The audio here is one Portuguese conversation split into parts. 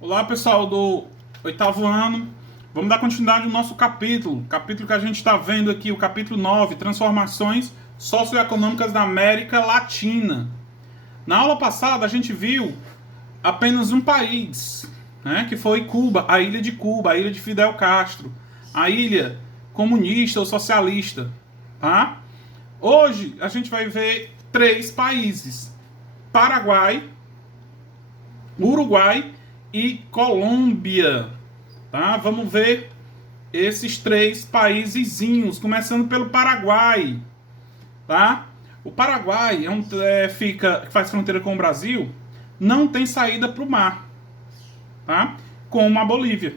Olá, pessoal do oitavo ano. Vamos dar continuidade ao nosso capítulo. Capítulo que a gente está vendo aqui, o capítulo 9, Transformações Socioeconômicas da América Latina. Na aula passada, a gente viu apenas um país, né, que foi Cuba, a ilha de Cuba, a ilha de Fidel Castro, a ilha comunista ou socialista. Tá? Hoje, a gente vai ver três países: Paraguai, Uruguai e Colômbia, tá? Vamos ver esses três paísezinhos, começando pelo Paraguai, tá? O Paraguai faz fronteira com o Brasil, não tem saída para o mar, tá? Como a Bolívia.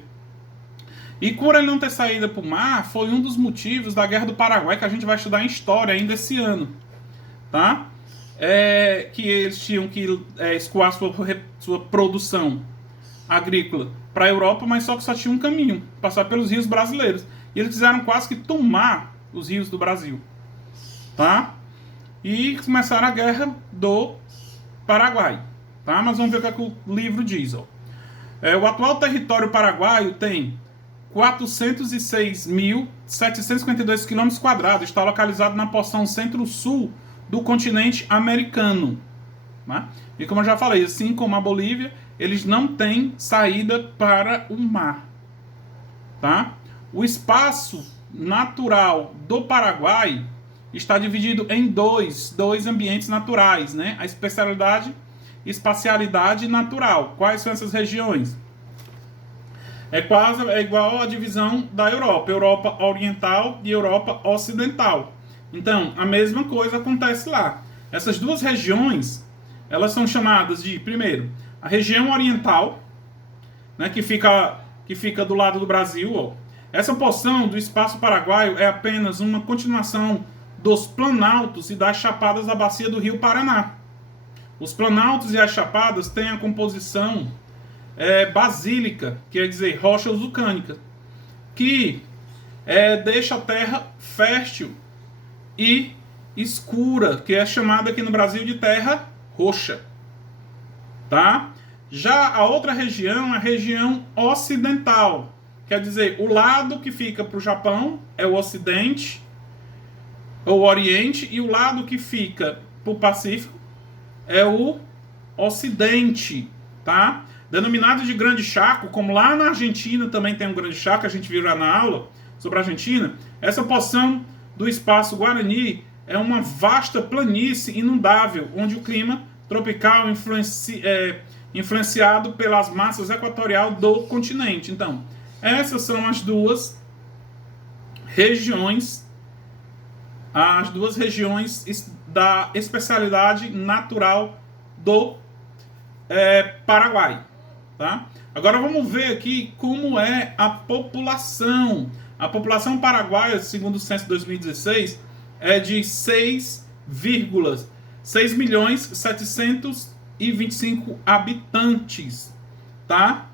E por ele não ter saída para o mar, foi um dos motivos da Guerra do Paraguai, que a gente vai estudar em história ainda esse ano, tá? Que eles tinham que escoar sua produção agrícola para a Europa, mas só que só tinha um caminho, passar pelos rios brasileiros. E eles quiseram quase que tomar os rios do Brasil, tá? E começaram a guerra do Paraguai, tá? Mas vamos ver o que, é que o livro diz, ó. O atual território paraguaio tem 406.752 quilômetros quadrados, está localizado na porção centro-sul do continente americano. Né? E como eu já falei, assim como a Bolívia, eles não têm saída para o mar. Tá? O espaço natural do Paraguai está dividido em dois ambientes naturais, né? A especialidade e espacialidade natural. Quais são essas regiões? É igual à divisão da Europa, Europa Oriental e Europa Ocidental. Então, a mesma coisa acontece lá. Essas duas regiões, elas são chamadas de, primeiro, a região oriental, né, que fica do lado do Brasil. Ó. Essa porção do espaço paraguaio é apenas uma continuação dos planaltos e das chapadas da bacia do Rio Paraná. Os planaltos e as chapadas têm a composição basílica, quer dizer, rochas vulcânicas, que deixa a terra fértil e escura, que é chamada aqui no Brasil de terra roxa. Tá? Já a outra região é a região ocidental, quer dizer, o lado que fica para o Japão é o ocidente, ou oriente, e o lado que fica para o Pacífico é o ocidente, tá? Denominado de Grande Chaco, como lá na Argentina também tem um Grande Chaco, a gente viu lá na aula sobre a Argentina, essa porção do espaço Guarani é uma vasta planície inundável, onde o clima tropical influenciado pelas massas equatorial do continente. Então, essas são as duas regiões da especialidade natural do Paraguai. Tá? Agora vamos ver aqui como é a população. A população paraguaia, segundo o censo de 2016, é de 6.725 habitantes. Tá?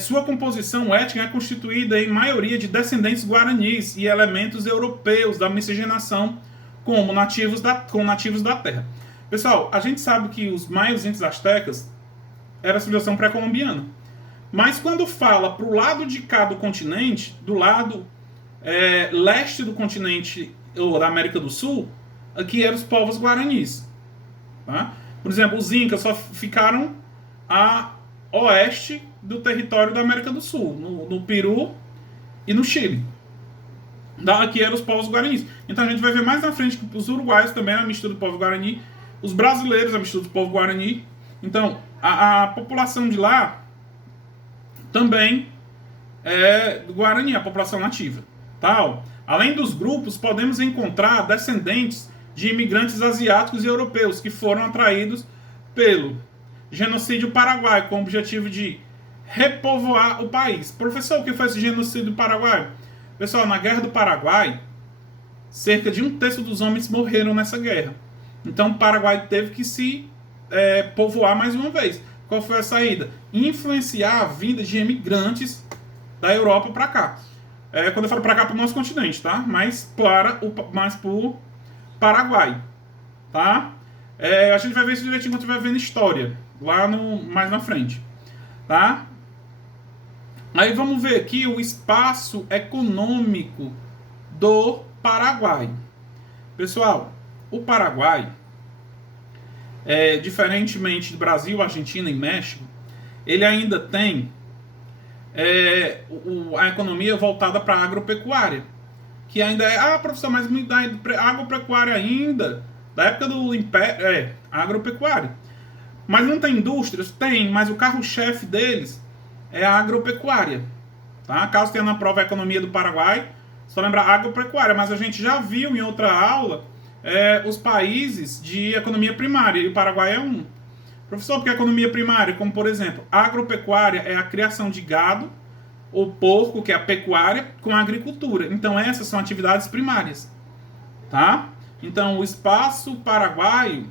Sua composição étnica é constituída em maioria de descendentes guaranis e elementos europeus da miscigenação com nativos da terra. Pessoal, a gente sabe que os maias e astecas era a civilização pré-colombiana. Mas quando fala para o lado de cá do continente, do lado leste do continente ou da América do Sul, aqui eram os povos guaranis. Tá? Por exemplo, os incas só ficaram a oeste do território da América do Sul, no Peru e no Chile. Aqui eram os povos guaranis. Então a gente vai ver mais na frente que os uruguaios também eram a mistura do povo guarani, os brasileiros a mistura do povo guarani. Então, a população de lá também é do Guarani, a população nativa. Tal. Além dos grupos, podemos encontrar descendentes de imigrantes asiáticos e europeus que foram atraídos pelo genocídio paraguaio, com o objetivo de repovoar o país. Professor, o que foi esse genocídio paraguaio? Pessoal, na Guerra do Paraguai, cerca de 1/3 dos homens morreram nessa guerra. Então, o Paraguai teve que se povoar mais uma vez. Qual foi a saída? Influenciar a vinda de imigrantes da Europa para cá. Quando eu falo para cá, para o nosso continente, tá? Mais para o Paraguai, tá? A gente vai ver isso direitinho quando a gente vai vendo história, mais na frente. tá? Aí vamos ver aqui o espaço econômico do Paraguai. Pessoal, o Paraguai, diferentemente do Brasil, Argentina e México, ele ainda tem a economia voltada para a agropecuária, que ainda é, professor, mas da agropecuária ainda, da época do Império, agropecuária. Mas não tem indústrias? Tem, mas o carro-chefe deles é a agropecuária. Tá? Caso tenha na prova a economia do Paraguai, só lembrar agropecuária, mas a gente já viu em outra aula os países de economia primária, e o Paraguai é um. Professor, porque a economia primária, como por exemplo, a agropecuária é a criação de gado, o porco, que é a pecuária, com a agricultura. Então essas são atividades primárias. Tá? Então o espaço paraguaio,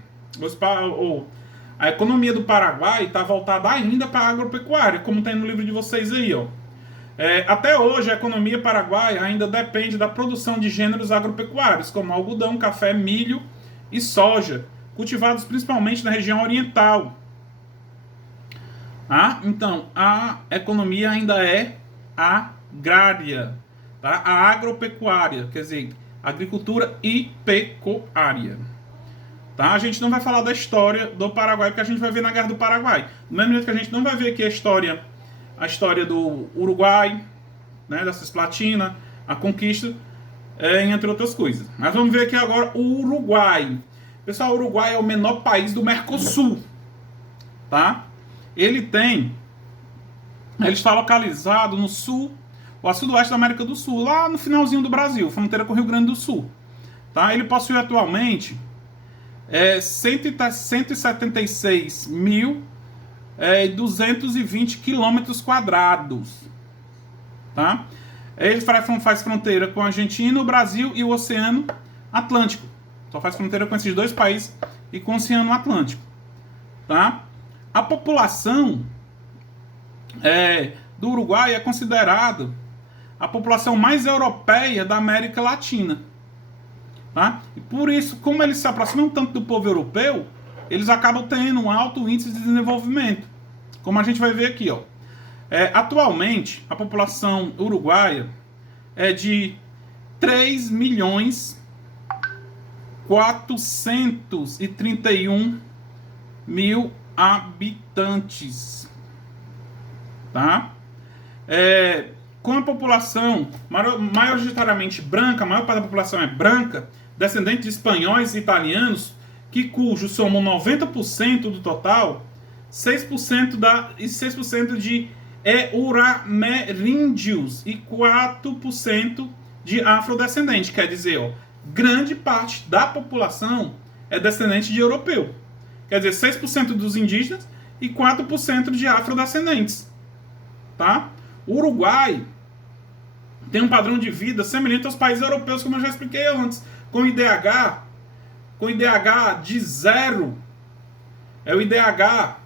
a economia do Paraguai está voltada ainda para a agropecuária, como tem no livro de vocês aí, ó. Até hoje, a economia paraguaia ainda depende da produção de gêneros agropecuários, como algodão, café, milho e soja, cultivados principalmente na região oriental. Então, a economia ainda é agrária, tá? A agropecuária, quer dizer, agricultura e pecuária. Tá? A gente não vai falar da história do Paraguai, porque a gente vai ver na Guerra do Paraguai. Do mesmo jeito que a gente não vai ver aqui a história do Uruguai, né, da Cisplatina, a conquista, entre outras coisas. Mas vamos ver aqui agora o Uruguai. Pessoal, o Uruguai é o menor país do Mercosul. Tá? Ele está localizado no sul, ou a sudoeste da América do Sul, lá no finalzinho do Brasil, fronteira com o Rio Grande do Sul. Tá? Ele possui atualmente 176.220 quilômetros quadrados. Tá? Ele faz fronteira com a Argentina, o Brasil e o Oceano Atlântico. Só faz fronteira com esses dois países e com o Oceano Atlântico. Tá? A população do Uruguai é considerada a população mais europeia da América Latina. Tá? E por isso, como eles se aproximam tanto do povo europeu, eles acabam tendo um alto índice de desenvolvimento. Como a gente vai ver aqui, ó. Atualmente, a população uruguaia é de 3.431.000 habitantes. Tá? Com a população majoritariamente branca, a maior parte da população é branca, descendente de espanhóis e italianos, cujos somam 90% do total, 6% de eurameríndios e 4% de afrodescendentes. Quer dizer, ó, grande parte da população é descendente de europeu. Quer dizer, 6% dos indígenas e 4% de afrodescendentes. Tá? O Uruguai tem um padrão de vida semelhante aos países europeus, como eu já expliquei antes, com IDH de 0, é o IDH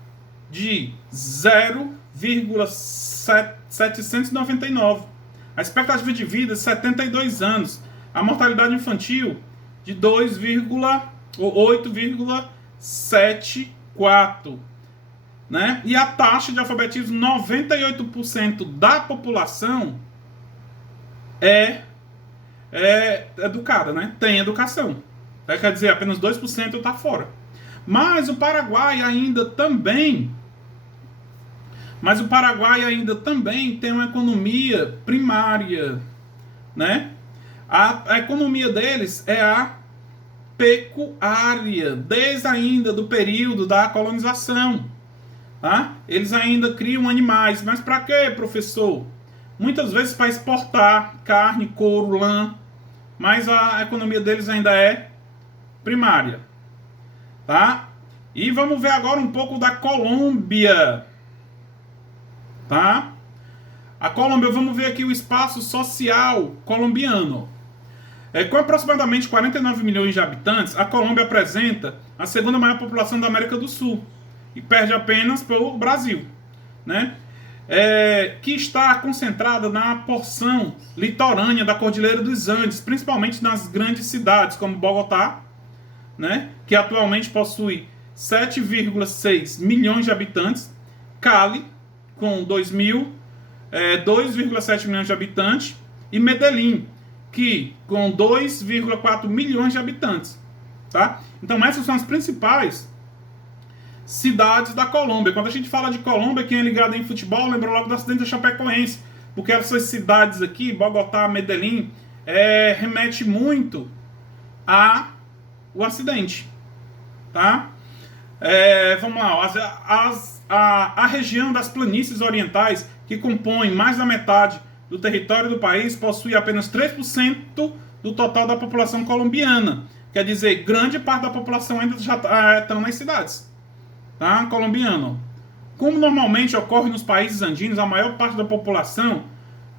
de 0,799. A expectativa de vida é 72 anos. A mortalidade infantil de 8,74. Né? E a taxa de alfabetismo, 98% da população é educada, né? Tem educação. Quer dizer, apenas 2% está fora. Mas o Paraguai ainda também tem uma economia primária, né? A economia deles é a pecuária, desde ainda do período da colonização. Tá? Eles ainda criam animais. Mas para quê, professor? Muitas vezes para exportar carne, couro, lã. Mas a economia deles ainda é primária. Tá? E vamos ver agora um pouco da Colômbia. Tá? A Colômbia, vamos ver aqui o espaço social colombiano. Com aproximadamente 49 milhões de habitantes, a Colômbia apresenta a segunda maior população da América do Sul. E perde apenas para o Brasil. Né? Que está concentrada na porção litorânea da Cordilheira dos Andes, principalmente nas grandes cidades, como Bogotá, né? Que atualmente possui 7,6 milhões de habitantes, Cali, com 2,7 milhões de habitantes, e Medellín, que com 2,4 milhões de habitantes. Tá? Então essas são as principais cidades da Colômbia. Quando a gente fala de Colômbia, quem é ligado em futebol lembra logo da cidade da Chapecoense, porque essas cidades aqui, Bogotá, Medellín, remete muito ao acidente. Tá? Vamos lá, a região das planícies orientais, que compõe mais da metade do território do país, possui apenas 3% do total da população colombiana. Quer dizer, grande parte da população ainda já estão nas cidades. Tá? Colombiano. Como normalmente ocorre nos países andinos, a maior parte da população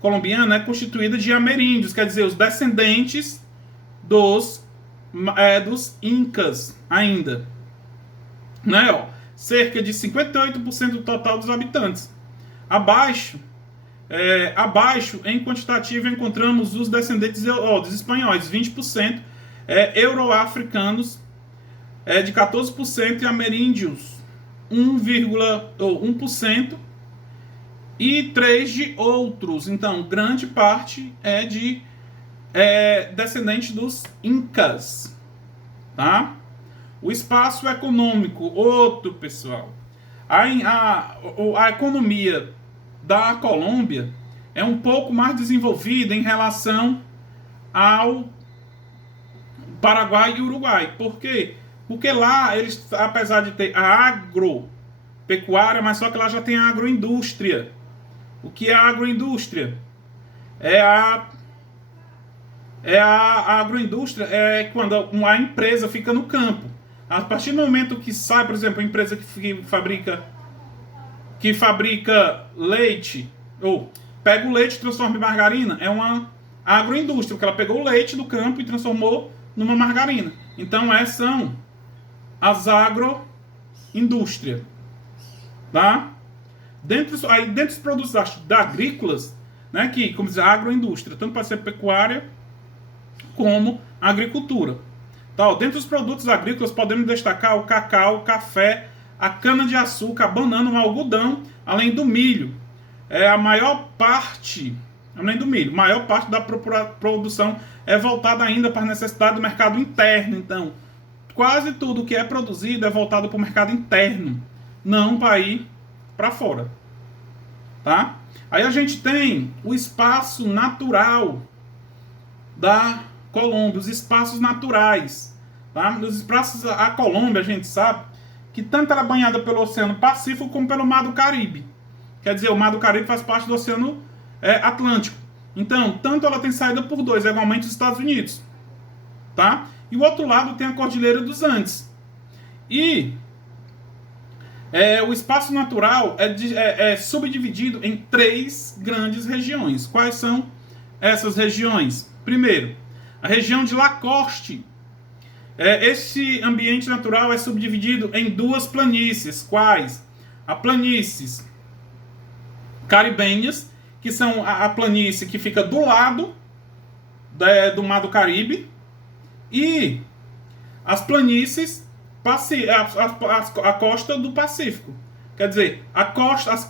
colombiana é constituída de ameríndios, quer dizer, os descendentes dos incas ainda. Né? Ó, cerca de 58% do total dos habitantes. Abaixo, em quantitativo, encontramos os descendentes dos espanhóis, 20%, euroafricanos, de 14%, e ameríndios, 1% e 3% de outros. Então, grande parte é de descendente dos incas. Tá? O espaço econômico, outro, pessoal. A economia da Colômbia é um pouco mais desenvolvida em relação ao Paraguai e Uruguai. Por quê? Porque lá, eles, apesar de ter a agropecuária, mas só que lá já tem a agroindústria. O que é a agroindústria? A agroindústria é quando a empresa fica no campo. A partir do momento que sai, por exemplo, a empresa que fabrica leite, ou pega o leite e transforma em margarina, é uma agroindústria, porque ela pegou o leite do campo e transformou numa margarina. Então, são as agroindústrias. Tá? Dentro dos produtos agrícolas, né, que, como diz, a agroindústria, tanto pode ser pecuária como agricultura. Tá? Dentro dos produtos agrícolas podemos destacar o cacau, o café, a cana-de-açúcar, a banana, o algodão, além do milho. A maior parte da produção é voltada ainda para a necessidade do mercado interno. Então, quase tudo que é produzido é voltado para o mercado interno, não para ir para fora. Tá? Aí a gente tem o espaço natural da Colômbia, os espaços naturais. Tá? Nos espaços, a Colômbia, a gente sabe que tanto ela é banhada pelo Oceano Pacífico como pelo Mar do Caribe. Quer dizer, o Mar do Caribe faz parte do Oceano Atlântico. Então, tanto ela tem saída por dois, igualmente os Estados Unidos. Tá? E o outro lado tem a Cordilheira dos Andes. E o espaço natural é subdividido em 3 grandes regiões. Quais são essas regiões? Primeiro, a região de Lacoste. Este ambiente natural é subdividido em 2 planícies. Quais? As planícies caribenhas, que são a planície que fica do lado do Mar do Caribe, e as planícies, a costa do Pacífico. Quer dizer, as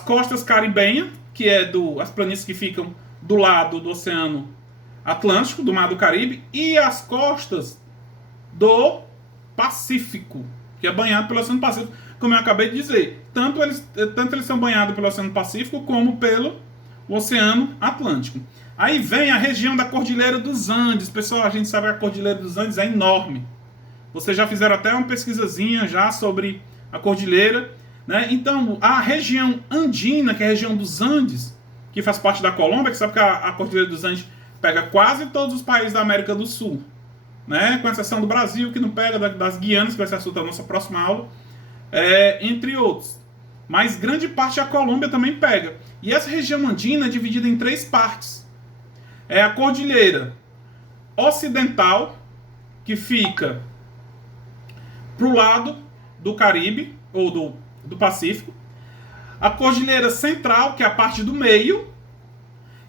costas caribenhas, que as planícies que ficam do lado do Oceano Atlântico, do Mar do Caribe, e as costas do Pacífico, que é banhado pelo Oceano Pacífico, como eu acabei de dizer. Tanto eles são banhados pelo Oceano Pacífico como pelo Oceano Atlântico. Aí vem a região da Cordilheira dos Andes. Pessoal, a gente sabe que a Cordilheira dos Andes é enorme. Vocês já fizeram até uma pesquisazinha já sobre a cordilheira, né? Então, a região andina, que é a região dos Andes, que faz parte da Colômbia, que sabe que a Cordilheira dos Andes pega quase todos os países da América do Sul, né? Com exceção do Brasil, que não pega, das Guianas, que vai ser assunto da nossa próxima aula, entre outros. Mas grande parte a Colômbia também pega. E essa região andina é dividida em 3 partes. A Cordilheira Ocidental, que fica pro lado do Caribe, ou do Pacífico. A Cordilheira Central, que é a parte do meio.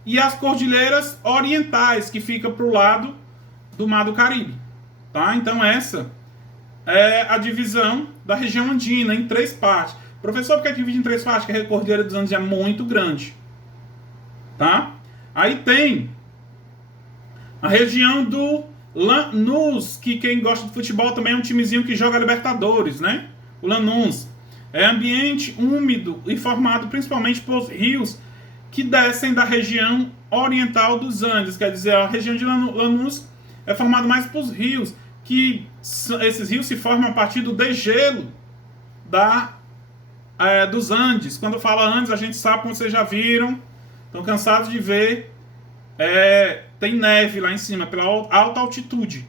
E as Cordilheiras Orientais, que fica pro lado do Mar do Caribe. Tá? Então essa é a divisão da região andina em 3 partes. Professor, por que divide em 3 faixas? Que a Cordilheira dos Andes é muito grande. Tá? Aí tem a região do Lanús, que quem gosta de futebol também é um timezinho que joga Libertadores, né? O Lanús. É ambiente úmido e formado principalmente por rios que descem da região oriental dos Andes. Quer dizer, a região de Lanús é formada mais por rios, que esses rios se formam a partir do degelo dos Andes. Quando fala Andes, a gente sabe, como vocês já viram, estão cansados de ver, tem neve lá em cima, pela alta altitude,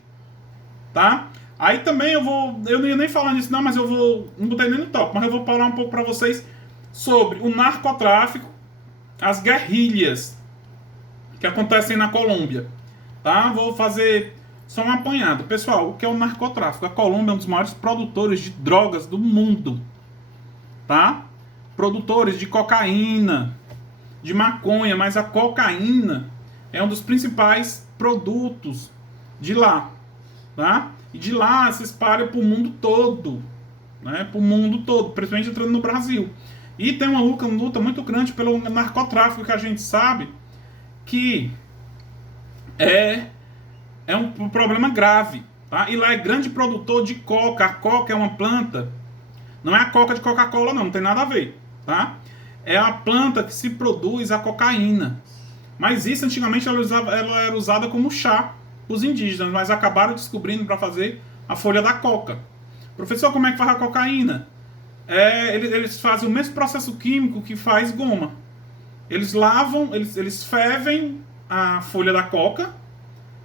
tá? Aí também eu não ia nem falar nisso não, mas não botei nem no top, mas eu vou falar um pouco para vocês sobre o narcotráfico, as guerrilhas que acontecem na Colômbia, tá? Vou fazer só um apanhado. Pessoal, o que é o narcotráfico? A Colômbia é um dos maiores produtores de drogas do mundo, tá? Produtores de cocaína, de maconha, mas a cocaína é um dos principais produtos de lá, tá? E de lá se espalha para o mundo todo, né? Para o mundo todo, principalmente entrando no Brasil. E tem uma luta muito grande pelo narcotráfico, que a gente sabe que é um problema grave, tá? E lá é grande produtor de coca. A coca é uma planta, não é a coca de Coca-Cola não tem nada a ver, tá? É a planta que se produz a cocaína. Mas isso antigamente ela era usada como chá os indígenas, mas acabaram descobrindo para fazer a folha da coca. Professor, como é que faz a cocaína? Eles fazem o mesmo processo químico que faz goma. Eles lavam, eles fervem a folha da coca,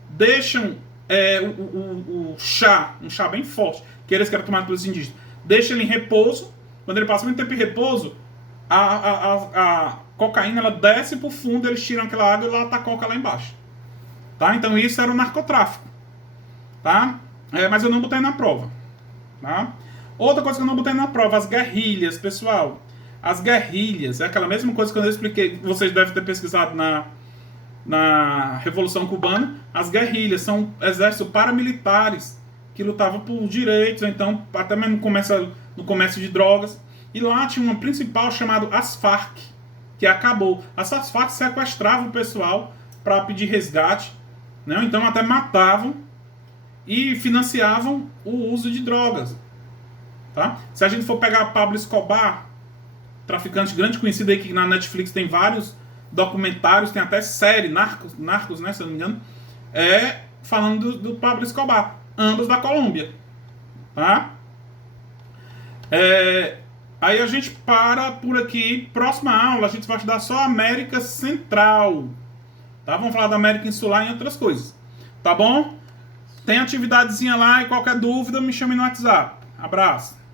deixam o chá, um chá bem forte, que eles querem tomar pelos indígenas, deixam ele em repouso. Quando ele passa muito tempo em repouso, a cocaína ela desce pro fundo, eles tiram aquela água e lá tá a coca lá embaixo. Tá? Então isso era o narcotráfico. Tá? Mas eu não botei na prova. Tá? Outra coisa que eu não botei na prova, as guerrilhas, pessoal. As guerrilhas, é aquela mesma coisa que eu expliquei, vocês devem ter pesquisado na Revolução Cubana. As guerrilhas são exércitos paramilitares que lutavam por direitos, então até mesmo no comércio de drogas. E lá tinha uma principal chamada as Farc, que acabou. As Farc sequestravam o pessoal para pedir resgate, né? Então até matavam e financiavam o uso de drogas. Tá? Se a gente for pegar Pablo Escobar, traficante grande conhecido aí, que na Netflix tem vários documentários, tem até série, Narcos, né, se eu não me engano, falando do Pablo Escobar, ambos da Colômbia. Tá? Aí a gente para por aqui. Próxima aula a gente vai estudar só a América Central. Tá? Vamos falar da América Insular e outras coisas. Tá bom? Tem atividadezinha lá e qualquer dúvida me chame no WhatsApp. Abraço.